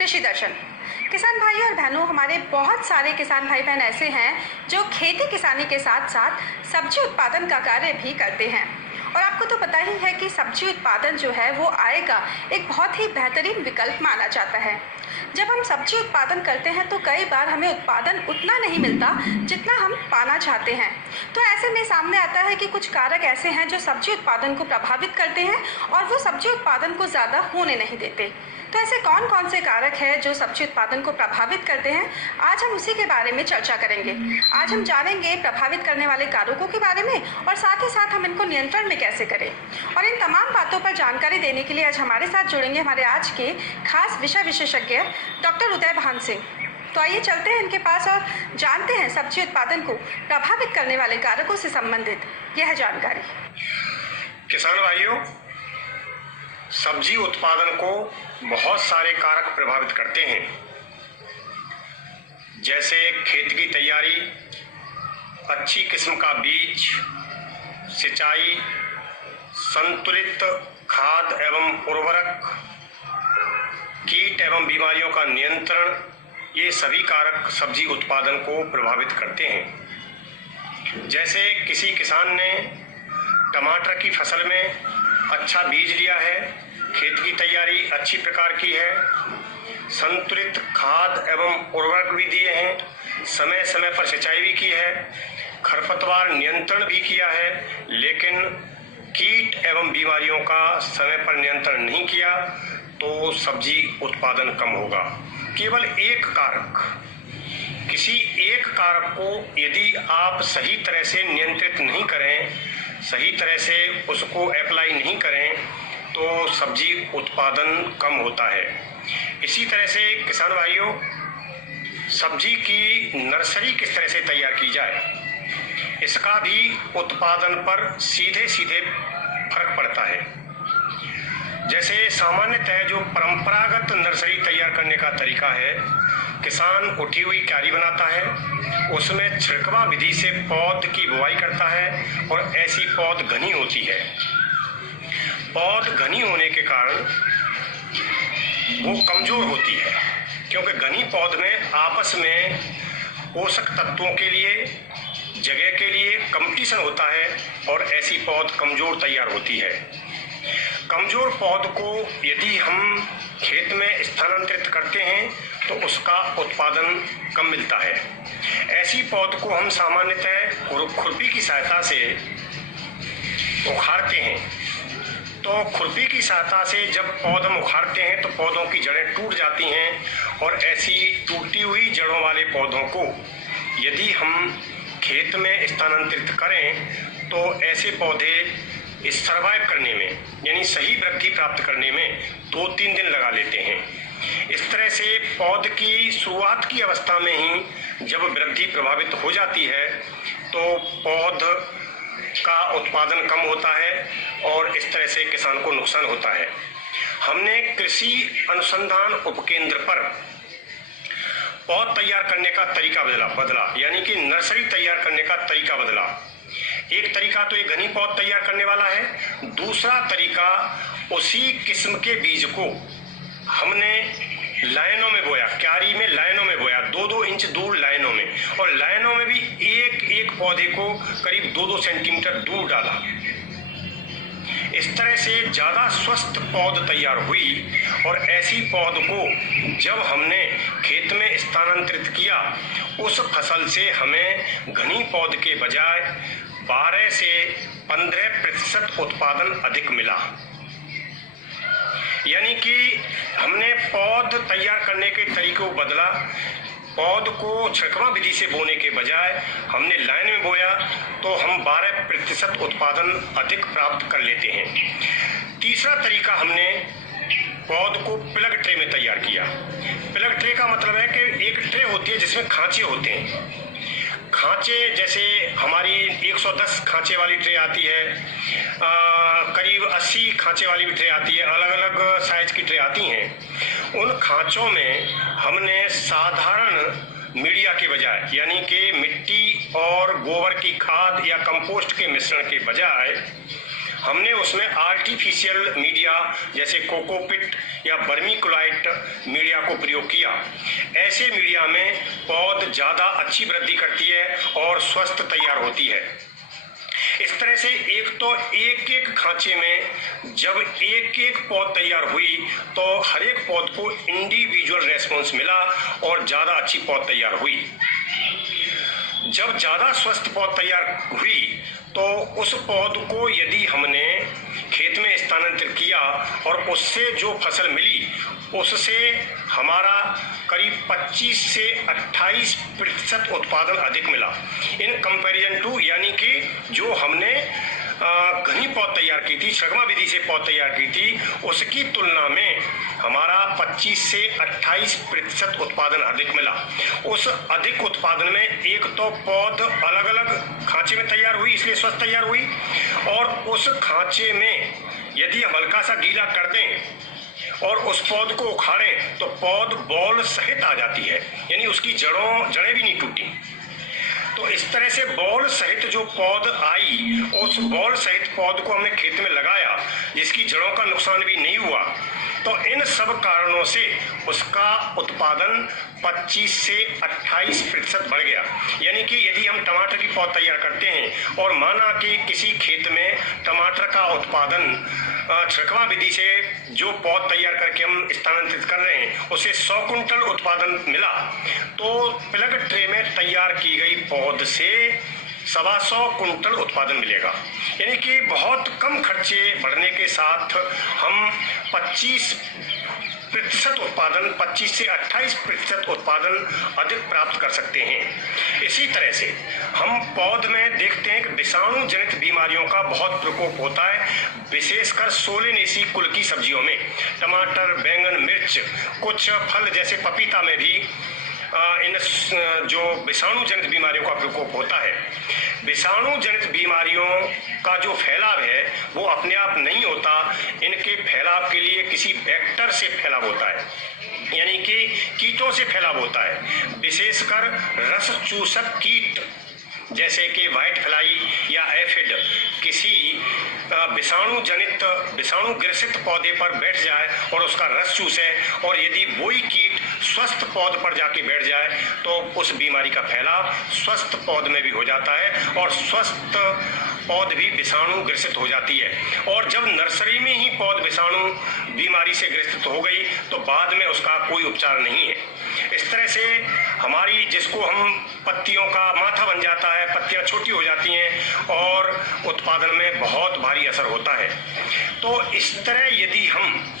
कृषि दर्शन। किसान भाइयों और बहनों, हमारे बहुत सारे किसान भाई बहन ऐसे हैं जो खेती किसानी के साथ साथ सब्जी उत्पादन का कार्य भी करते हैं। और आपको तो पता ही है कि सब्जी उत्पादन जो है वो आय का एक बहुत ही बेहतरीन विकल्प माना जाता है। जब हम सब्जी उत्पादन करते हैं तो कई बार हमें उत्पादन उतना नहीं मिलता जितना हम पाना चाहते हैं। तो ऐसे में सामने आता है कि कुछ कारक ऐसे हैं जो सब्जी उत्पादन को प्रभावित करते हैं और वो सब्जी उत्पादन को ज़्यादा होने नहीं देते। तो ऐसे कौन कौन से कारक हैं जो सब्जी उत्पादन को प्रभावित करते हैं, आज हम उसी के बारे में चर्चा करेंगे। आज हम जानेंगे प्रभावित करने वाले कारकों के बारे में और साथ ही साथ हम इनको नियंत्रण में कैसे करें। और इन तमाम बातों पर जानकारी देने के लिए आज हमारे साथ जुड़ेंगे हमारे आज के खास विषय विशेषज्ञ डॉक्टर उदय भान सिंह। तो आइए चलते हैं इनके पास और जानते हैं सब्जी उत्पादन को प्रभावित करने वाले कारकों से संबंधित यह जानकारी। किसान भाइयों, सब्जी उत्पादन को बहुत सारे कारक प्रभावित करते हैं, जैसे खेत की तैयारी, अच्छी किस्म का बीज, सिंचाई, संतुलित खाद एवं उर्वरक, कीट एवं बीमारियों का नियंत्रण। ये सभी कारक सब्जी उत्पादन को प्रभावित करते हैं। जैसे किसी किसान ने टमाटर की फसल में अच्छा बीज लिया है, खेत की तैयारी अच्छी प्रकार की है, संतुलित खाद एवं उर्वरक भी दिए हैं, समय समय पर सिंचाई भी की है, खरपतवार नियंत्रण भी किया है, लेकिन कीट एवं बीमारियों का समय पर नियंत्रण नहीं किया, तो सब्जी उत्पादन कम होगा। केवल एक कारक, किसी एक कारक को यदि आप सही तरह से नियंत्रित नहीं करें, सही तरह से उसको अप्लाई नहीं करें, तो सब्जी उत्पादन कम होता है। इसी तरह से किसान भाइयों, सब्जी की नर्सरी किस तरह से तैयार की जाए, इसका भी उत्पादन पर सीधे सीधे फर्क पड़ता है। जैसे सामान्यतः जो परंपरागत नर्सरी तैयार करने का तरीका है, किसान उठी हुई क्यारी बनाता है, उसमें छिड़कवा विधि से पौध की बुआई करता है और ऐसी पौध घनी होती है। पौध घनी होने के कारण वो कमजोर होती है, क्योंकि घनी पौध में आपस में पोषक तत्वों के लिए, जगह के लिए कंपटीशन होता है और ऐसी पौध कमजोर तैयार होती है। कमजोर पौध को यदि हम खेत में स्थानांतरित करते हैं तो उसका उत्पादन कम मिलता है। ऐसी पौध को हम सामान्यतः खुरपी की सहायता से उखाड़ते हैं। तो खुरपी की सहायता से जब पौध हम उखाड़ते हैं तो पौधों की जड़ें टूट जाती हैं और ऐसी टूटी हुई जड़ों वाले पौधों को यदि हम खेत में स्थानांतरित करें तो ऐसे पौधे इस सर्वाइव करने में, यानी सही वृद्धि प्राप्त करने में 2-3 दिन लगा लेते हैं। इस तरह से पौध की शुरुआत की अवस्था में ही जब वृद्धि प्रभावित हो जाती है तो पौध का उत्पादन कम होता है और इस तरह से किसान को नुकसान होता है। हमने कृषि अनुसंधान उपकेंद्र पर पौध तैयार करने का तरीका बदला, यानी कि नर्सरी तैयार करने का तरीका बदला। एक तरीका तो ये घनी पौध तैयार करने वाला है, दूसरा तरीका उसी किस्म के बीज को हमने लाइनों में बोया, क्यारी में लाइनों में बोया, 2-2 इंच दूर लाइनों में, और लाइनों में भी एक एक पौधे को करीब 2-2 सेंटीमीटर दूर डाला। इस तरह से ज्यादा स्वस्थ पौध तैयार हुई और ऐसी पौध को जब हमने खेत में स्थानांतरित किया, उस फसल से हमें घनी पौध के बजाय 12 से 15% उत्पादन अधिक मिला। यानी कि हमने पौध तैयार करने के तरीकों को बदला। पौध को छिड़कवा विधि से बोने के बजाय हमने लाइन में बोया तो हम 12% उत्पादन अधिक प्राप्त कर लेते हैं। तीसरा तरीका, हमने पौध को प्लग ट्रे में तैयार किया। प्लग ट्रे का मतलब है कि एक ट्रे होती है जिसमें खांचे होते हैं। खांचे जैसे हमारी 110 खांचे वाली ट्रे आती है, करीब 80 खांचे वाली भी ट्रे आती है, अलग अलग साइज की ट्रे आती हैं। उन खांचों में हमने साधारण मीडिया के बजाय, यानी कि मिट्टी और गोबर की खाद या कंपोस्ट के मिश्रण के बजाय हमने उसमें आर्टिफिशियल मीडिया जैसे कोकोपिट या वर्मीकुलाइट मीडिया को प्रयोग किया। ऐसे मीडिया में पौध ज़्यादा अच्छी वृद्धि करती है और स्वस्थ तैयार होती है। इस तरह से एक तो एक एक खांचे में जब एक एक पौध तैयार हुई तो हर एक पौध को इंडिविजुअल रेस्पॉन्स मिला और ज़्यादा अच्छी पौध तैयार हुई। जब ज़्यादा स्वस्थ पौध तैयार हुई तो उस पौध को यदि हमने खेत में स्थानांतरित किया और उससे जो फसल मिली उससे हमारा करीब 25 से 28% उत्पादन अधिक मिला इन कंपैरिजन टू, यानी कि जो हमने घनी पौध तैयार की थी, छगमा विधि से पौध तैयार की थी, उसकी तुलना में हमारा 25 से 28% उत्पादन अधिक मिला। उस अधिक उत्पादन में एक तो पौध अलग अलग खांचे में तैयार हुई इसलिए स्वस्थ तैयार हुई, और उस खांचे में यदि हम हल्का सा गीला कर दें और उस पौध को उखाड़ें तो पौध बॉल सहित आ जाती है, यानी उसकी जड़ें भी नहीं टूटी। तो इस तरह से बॉल सहित जो पौध आई, उस बॉल सहित पौध को हमने खेत में लगाया जिसकी जड़ों का नुकसान भी नहीं हुआ। तो इन सब कारणों से उसका उत्पादन 25 से 28% बढ़ गया। यानी कि यदि हम टमाटर की पौध तैयार करते हैं और माना कि किसी खेत में टमाटर का उत्पादन छिड़कवा विधि से जो पौध तैयार करके हम स्थानांतरित कर रहे हैं उसे 100 कुंटल उत्पादन मिला, तो प्लग ट्रे में तैयार की गई पौध से 125 कुंटल उत्पादन मिलेगा। यानी कि बहुत कम खर्चे बढ़ने के साथ हम 25% उत्पादन, 25 से 28% उत्पादन अधिक प्राप्त कर सकते हैं। इसी तरह से हम पौध में देखते हैं कि विषाणु जनित बीमारियों का बहुत प्रकोप होता है, विशेषकर सोलेनेसी कुल की सब्जियों में, टमाटर, बैंगन, मिर्च, कुछ फल जैसे पपीता में भी इन जो विषाणु जनित बीमारियों का प्रकोप होता है। विषाणु जनित बीमारियों का जो फैलाव है वो अपने आप नहीं होता, इनके फैलाव के लिए किसी वेक्टर से फैलाव होता है, यानी कि कीटों से फैलाव होता है। विशेषकर रस चूसक कीट जैसे कि व्हाइट फ्लाई या एफिड किसी विषाणु ग्रसित पौधे पर बैठ जाए और उसका रस चूसे, और यदि वही कीट स्वस्थ पौध पर जाके बैठ जाए तो उस बीमारी का फैलाव स्वस्थ पौध में भी हो जाता है और स्वस्थ पौध भी विषाणु ग्रसित हो जाती है। और जब नर्सरी में ही पौध विषाणु बीमारी से ग्रसित हो गई तो बाद में उसका कोई उपचार नहीं है। इस तरह से हमारी, जिसको हम पत्तियों का माथा बन जाता है, पत्तियां छोटी हो जाती हैं और उत्पादन में बहुत भारी असर होता है। तो इस तरह यदि हम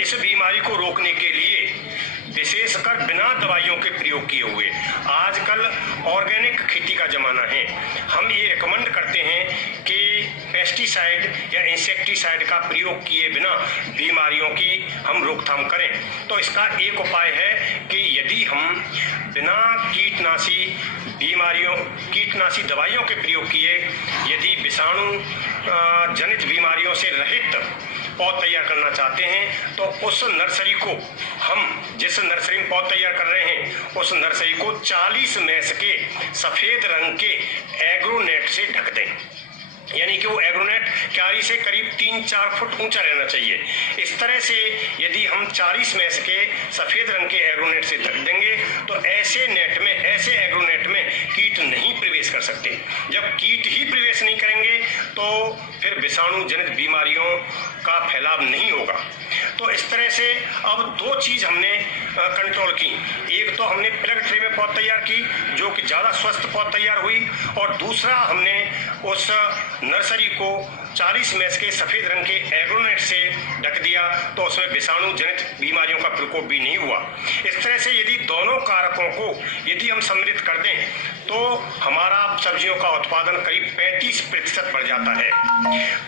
इस बीमारी को रोकने के लिए विशेषकर बिना दवाइयों के प्रयोग किए हुए, आजकल ऑर्गेनिक खेती का जमाना है, हम ये रिकमेंड करते हैं कि पेस्टिसाइड या इंसेक्टिसाइड का प्रयोग किए बिना बीमारियों की हम रोकथाम करें। तो इसका एक उपाय है कि यदि हम बिना कीटनाशी दवाइयों के प्रयोग किए यदि विषाणु जनित बीमारियों से रहित पौध तैयार करना चाहते हैं तो उस नर्सरी को, हम जिस नर्सरी में पौध तैयार कर रहे हैं उस नर्सरी को 40 मैस के सफेद रंग के एग्रोनेट से ढक दें। यानी कि वो एग्रोनेट क्यारी से करीब 3-4 फुट ऊंचा रहना चाहिए। इस तरह से यदि हम 40 मैस के सफेद रंग के एग्रोनेट से ढक देंगे तो ऐसे एग्रोनेट में कीट नहीं प्रवेश कर सकते। जब कीट ही प्रवेश नहीं करेंगे तो फिर विषाणु जनित बीमारियों का फैलाव नहीं होगा। तो इस तरह से अब दो चीज हमने कंट्रोल की, एक तो हमने प्लग ट्रे में पौध तैयार की जो कि ज़्यादा स्वस्थ पौध तैयार हुई, और दूसरा हमने उस नर्सरी को 40 मैस के सफेद रंग के एग्रोनेट से ढक दिया तो उसमें विषाणु जनित बीमारियों का प्रकोप भी नहीं हुआ। इस तरह से यदि दोनों कारकों को यदि हम सम्मिलित कर दें तो हमारा सब्जियों का उत्पादन करीब 35% बढ़ जाता है।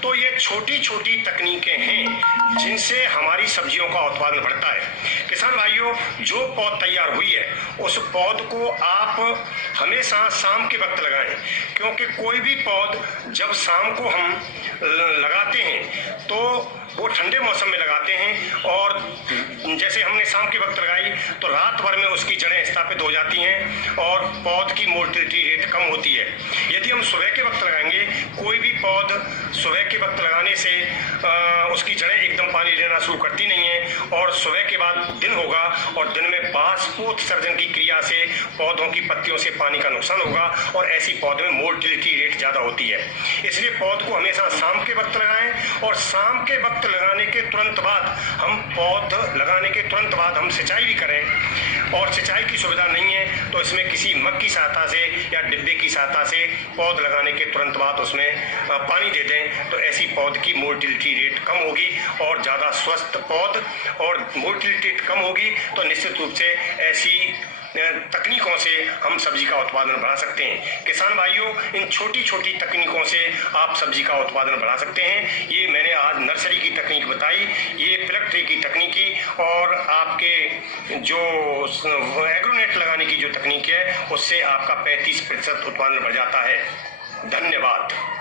तो ये छोटी छोटी तकनीकें हैं जिनसे हमारी सब्जियों का उत्पादन बढ़ता है। किसान भाइयों, जो पौध तैयार हुई है उस पौध को आप हमेशा शाम के वक्त लगाएं, क्योंकि कोई भी पौध जब शाम को हम लगाते हैं तो वो ठंडे मौसम में लगाते हैं, और जैसे हमने शाम के वक्त लगाई तो रात भर में उसकी जड़ें स्थापित हो जाती हैं और पौध की मोर्टिलिटी रेट कम होती है। यदि हम सुबह के वक्त लगाएंगे, कोई भी पौध सुबह के वक्त लगाने से उसकी जड़ें एकदम पानी लेना शुरू करती नहीं है और सुबह के बाद दिन होगा और दिन में बाष्पोत्सर्जन की क्रिया से पौधों की पत्तियों से पानी का नुकसान होगा और ऐसी पौधे में मोर्टिलिटी रेट ज़्यादा होती है। इसलिए पौध को हमेशा शाम के वक्त लगाएं और शाम के वक्त लगाने के तुरंत बाद हम सिंचाई भी करें। और सिंचाई की सुविधा नहीं है तो इसमें किसी मग की सहायता से या डिब्बे की सहायता से पौध लगाने के तुरंत बाद उसमें पानी दे दें, तो ऐसी पौध की मोर्टिलिटी रेट कम होगी और ज़्यादा स्वस्थ पौध और मोर्टिलिटी रेट कम होगी तो निश्चित रूप से ऐसी तकनीकों से हम सब्जी का उत्पादन बढ़ा सकते हैं। किसान भाइयों, इन छोटी छोटी तकनीकों से आप सब्जी का उत्पादन बढ़ा सकते हैं। ये मैंने आज नर्सरी की तकनीक बताई, ये प्लग ट्रे की तकनीकी और आपके जो एग्रोनेट लगाने की जो तकनीक है उससे आपका 35% उत्पादन बढ़ जाता है। धन्यवाद।